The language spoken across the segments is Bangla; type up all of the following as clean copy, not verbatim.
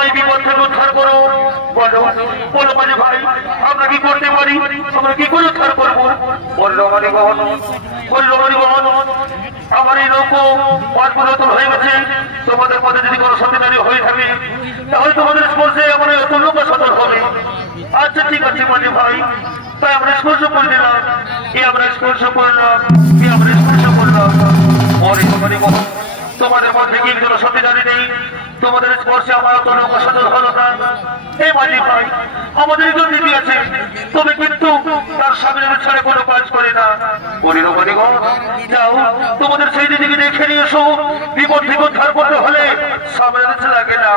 আমায় বিপদ থেকে উদ্ধার করো। বলো বলো মাঝি ভাই, আমরা কি করতে পারি? আমরা কি করে উদ্ধার করবো? বললো মালিগণ, বললো মালিগণ, আমার এই নৌকো পরিবর্তন হয়ে গেছে। তোমাদের মধ্যে যদি কোনো সন্তান হয়ে থাকে তাহলে তোমাদের স্পর্শে আমার এত লোক সতর্ক হবে। আচ্ছা ঠিক আছে মাঝি ভাই, তাই আমরা স্পর্শ করে দিলাম। আমরা স্পর্শ করলাম, আমরা স্পর্শ করলাম। তোমাদের মধ্যে কি কোনো সন্তান নেই? তোমাদের স্পর্শে আমার অত লোক সতর্ক হলো না। এই মাঝি ভাই, আমাদের একজন দিদি আছে, তবে কিন্তু তার স্বামীর ছাড়া কোনো কাজ করে না। যাও তোমাদের সেই দিদিকে দেখে নিয়ে এসো। বিপদ থেকে উদ্ধার করতে হলে স্বামীর লাগে না।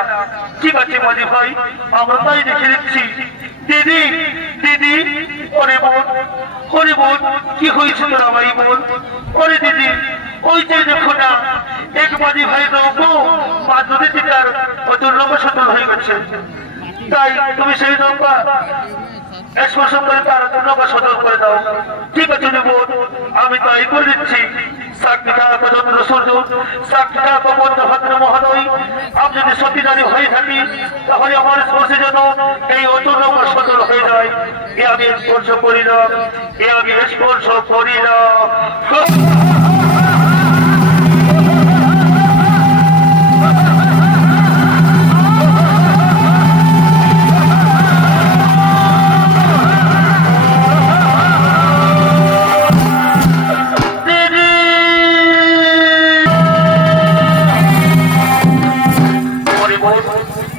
ঠিক আছে মাঝি ভাই, আমরা তাই দেখে দিচ্ছি। দিদি দিদি, ওরে বোন, ওরে বোন, কি হয়েছে তোর আমার এই বোন? ওরে দিদি, ওই যে দেখো না, এক মাঝি ভাই নৌকো মাছ নদীতে তার অতুল নৌকা সতল হয়ে গেছে। তাই তুমি সেই নৌকা স্পর্শ করে তার নৌকা সতল করে দাও। ঠিক আছে বোন, আমি তাই করে দিচ্ছি। আমি যদি সত্যিকারী হয়ে থাকি তাহলে আমার স্পর্শে যেন এই অতুল নৌকা সতল হয়ে যায়। এ আমি স্পর্শ করিলাম, এ আমি স্পর্শ করিলাম।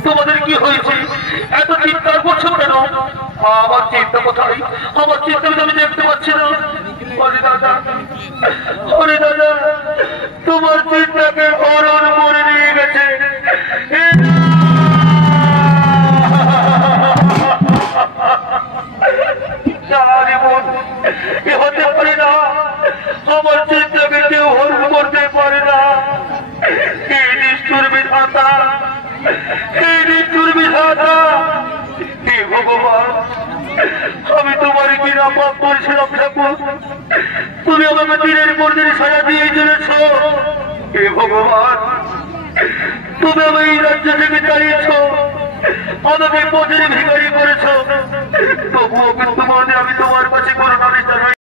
তোমাদের কি হয়েছে? এত চিন্তার করছো কেন? আমার চিন্তা কোথায়? আমার চিন্তা আমি দেখতে পাচ্ছি না। ওরে দাদা, ওরে দাদা, তোমার চিন্তাকে হরণ করে নিয়ে গেছে। হতে পারে না, আমার চিন্তাকে কেউ হরণ করতে পারে না। এই নিষ্ঠুর বিধাতা, এই নিষ্ঠুর বিধাতা, হে ভগবান, আমি তোমার কি নাপাক করেছিলাম ঠাকুর? তুমি আমাকে দিনের পর দিন সাজা দিয়ে চলেছ। হে ভগবান, তুমি আমি এই রাজ্য থেকে তাড়িয়েছ, আমাকে পথের ভিখারি করেছ। তবুও কিন্তু আমি তোমার কাছে কোনো নালিশ